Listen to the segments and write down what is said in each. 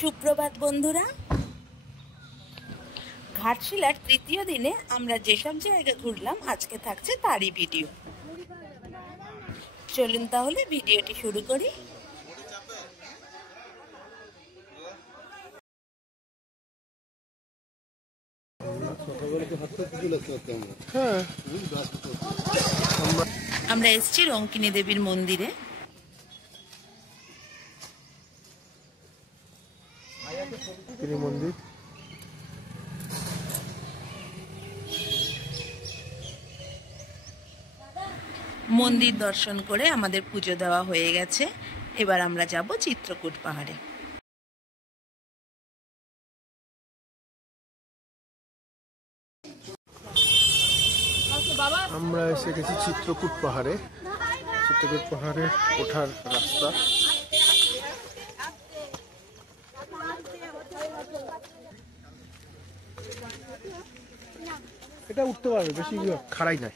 সুপ্রভাত বন্ধুরা। ঘাটশিলার তৃতীয় দিনে আমরা যেসব জায়গা ঘুরলাম আজকে থাকছে তারই ভিডিও। চলুন তাহলে ভিডিওটি শুরু করি। আমরা এসেছি রঙ্কিনী দেবীর মন্দিরে। মন্দির দর্শন করে আমাদের পুজো দেওয়া হয়ে গেছে। এবার আমরা যাব চিত্রকূট পাহাড়ে। আমরা এসে গেছি চিত্রকূট পাহাড়ে। চিত্রকূট পাহাড়ে ওঠার রাস্তা। এটা উঠতে পারবে, বেশি খাড়াই নাই।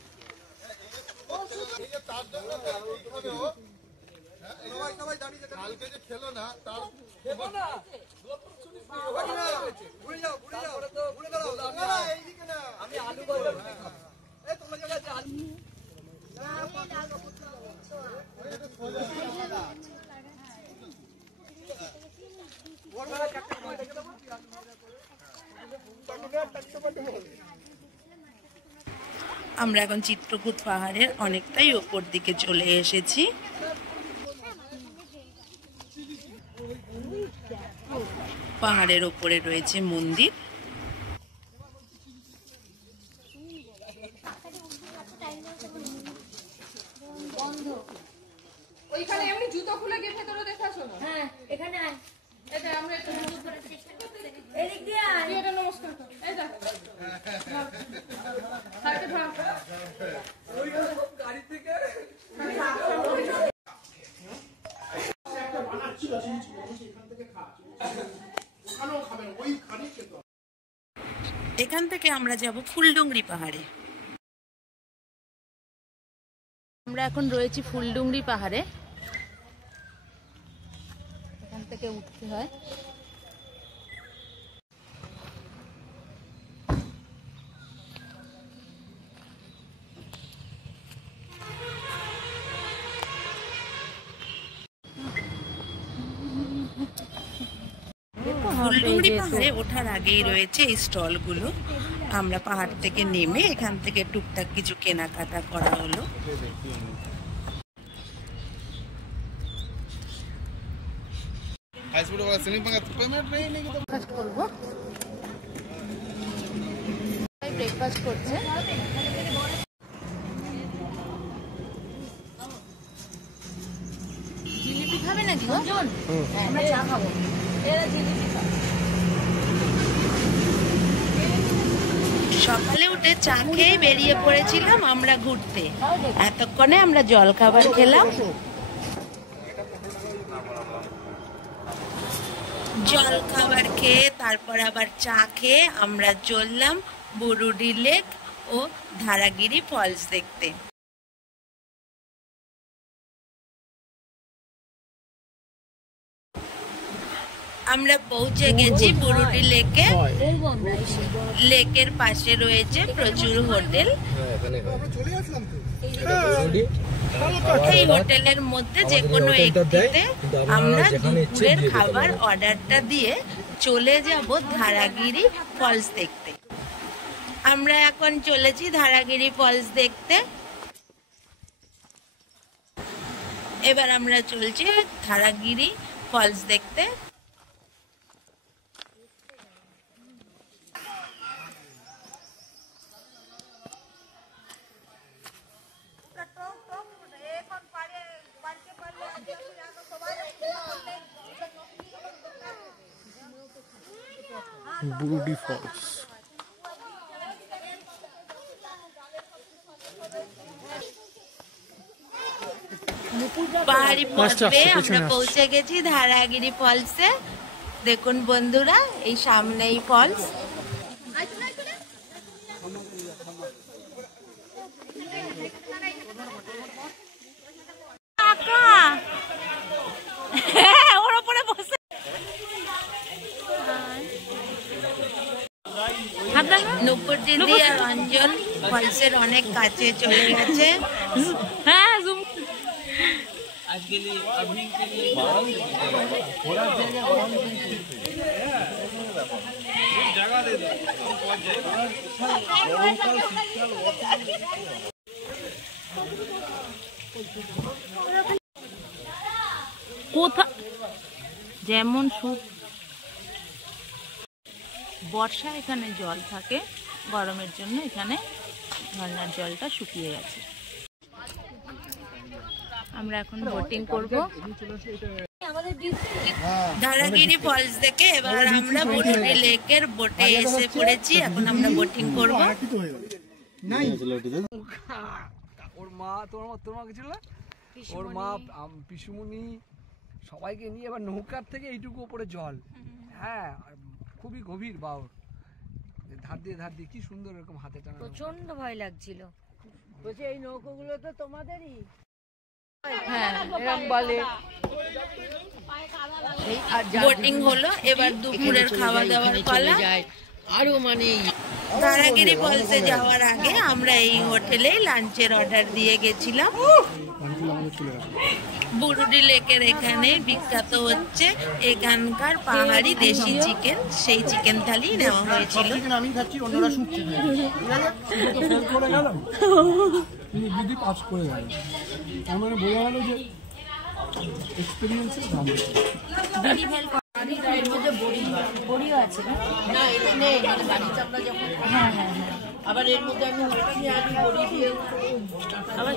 আমরা এখন চিত্রকূট পাহাড়ের অনেকটাই ওপর দিকে চলে এসেছি। পাহাড়ের ওপরে রয়েছে মন্দির। ওইখানে এমনি জুতো খুলে গিয়ে ভেতরে দেখে আসো না। হ্যাঁ, এখানে আয়। এটা আমরা একটু এদিক দিয়ে আয়। এটা নমস্কার কর। এই দেখ। হাতে ধর। ওই গাড়ি থেকে একটা বানাচ্ছিল সেখান থেকে খা। ওখানেও খাবেন, ওইখানেই খেতে। এখান থেকে আমরা যাব ফুলডুংরি পাহাড়ে। আমরা এখন রয়েছি ফুলডুংরি পাহাড়ে। এখান থেকে উঠতে হয়। ফুলডুংরি পাহাড়ে ওঠার আগেই রয়েছে এই স্টলগুলো। আমরা পাহাড় থেকে নেমে এখান থেকে টুকটাক কিছু কেনাকাটা করা হলো। ব্রেকফাস্ট করছে। জিলিপি খাবে নাকি? আমরা চা খাবো। সকালে উঠে চা খেয়ে বেরিয়ে পড়েছিলাম আমরা ঘুরতে। এতক্ষণে আমরা জল খাবার খেলাম। জল খাবার খেয়ে তারপর আবার চা খেয়ে আমরা চললাম বুরুডি লেক ও ধারাগিরি ফলস দেখতে। আমরা পৌঁছে গেছি বুরুডি লেকে। লেকের পাশে রয়েছে প্রচুর হোটেল। এই হোটেলের মধ্যে যে কোনো একটিতে আমরা দুপুরের খাবার অর্ডারটা দিয়ে চলে যাব ধারাগিরি ফলস দেখতে। আমরা এখন চলেছি ধারাগিরি ফলস দেখতে। এবার আমরা চলছি ধারাগিরি ফলস দেখতে। বুরুডি ফলস। পাহাড়ি পথ পেয়ে আমরা পৌঁছে গেছি ধারাগিরি ফলসে। দেখুন বন্ধুরা, এই সামনেই ফলস। ওর উপরে বসে নুপুর দিদি আর অঞ্জন ফলসের অনেক কাছে চলে গেছে। হ্যাঁ কোথা যেমন বর্ষা এখানে জল থাকে, গরমের জন্য এখানে ঝর্ণার জলটা শুকিয়ে গেছে। আমরা এখন বোটিং করব ধারাগিরি ফলস থেকে। এবার আমরা বুরুডি লেকের বোটে এসে পড়েছি, এখন আমরা বোটিং করব। ওর মা তোর মা গেছিল, ওর মা পিসুমণি সবাইকে নিয়ে এবার নৌকার থেকে এইটুকু উপরে জল। হ্যাঁ, খুবই গভীর বাউর, ধার দিয়ে কি সুন্দর এরকম হাতে টানা। প্রচন্ড ভয় লাগছিল। বলছে এই নৌকোগুলো তো তোমাদেরই। হ্যাঁ, এরকম বলে। বোটিং হলো, এবার দুপুরের খাওয়া দাওয়ার পালা। আরো মানে ধারাগিরি ফলসে যাওয়ার আগে আমরা এই হোটেলে লাঞ্চের অর্ডার দিয়ে গেছিলাম। বুরুডি লেকের এখানে বিখ্যাত হচ্ছে এখানকার পাহাড়ি দেশি চিকেন, সেই চিকেন থালি নেওয়া হয়েছিল। আমি খাচ্ছি, অন্যরা শুকছে। দিদি পাস করে গেল, তার মানে বোঝা গেল যে এক্সপিরিয়েন্সের দাম। এর মধ্যে বড়িও আছে না, এটা নেই মানে বাড়িতে আমরা যখন আবার এর মধ্যে আমি বড়ি দিয়ে আবার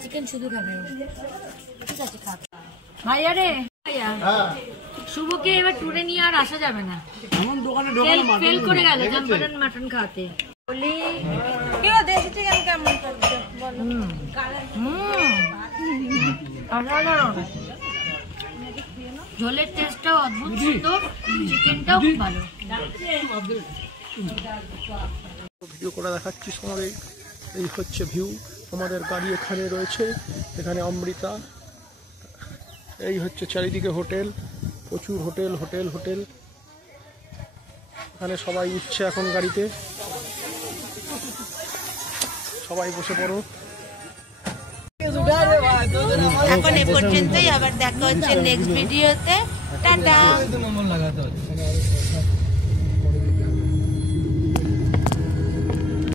চিকেন শুধু খাবে। ঠিক আছে, খা। ভাইয়া রে ভাইয়া, শুভকে এবার ট্যুরে নিয়ে আর আসা যাবে না, ফেল করে গেল জাম্পারন মাটন খাওয়াতে। বলি দেশি চিকেন কেমন ঝোলের টেস্টটাও অদ্ভুত সুন্দর, চিকেনটাও খুব ভালো। ভিডিও করে দেখাচ্ছি তোমাদের। এই হচ্ছে ভিউ, আমাদের গাড়ি এখানে রয়েছে, এখানে অমৃতা। এই হচ্ছে চারিদিকে হোটেল, প্রচুর হোটেল হোটেল হোটেল। এখানে সবাই উঠছে এখন গাড়িতে, সবাই বসে পড়ো। এখন এ পর্যন্তই, আবার দেখা হচ্ছে নেক্সট ভিডিওতে। টাটা।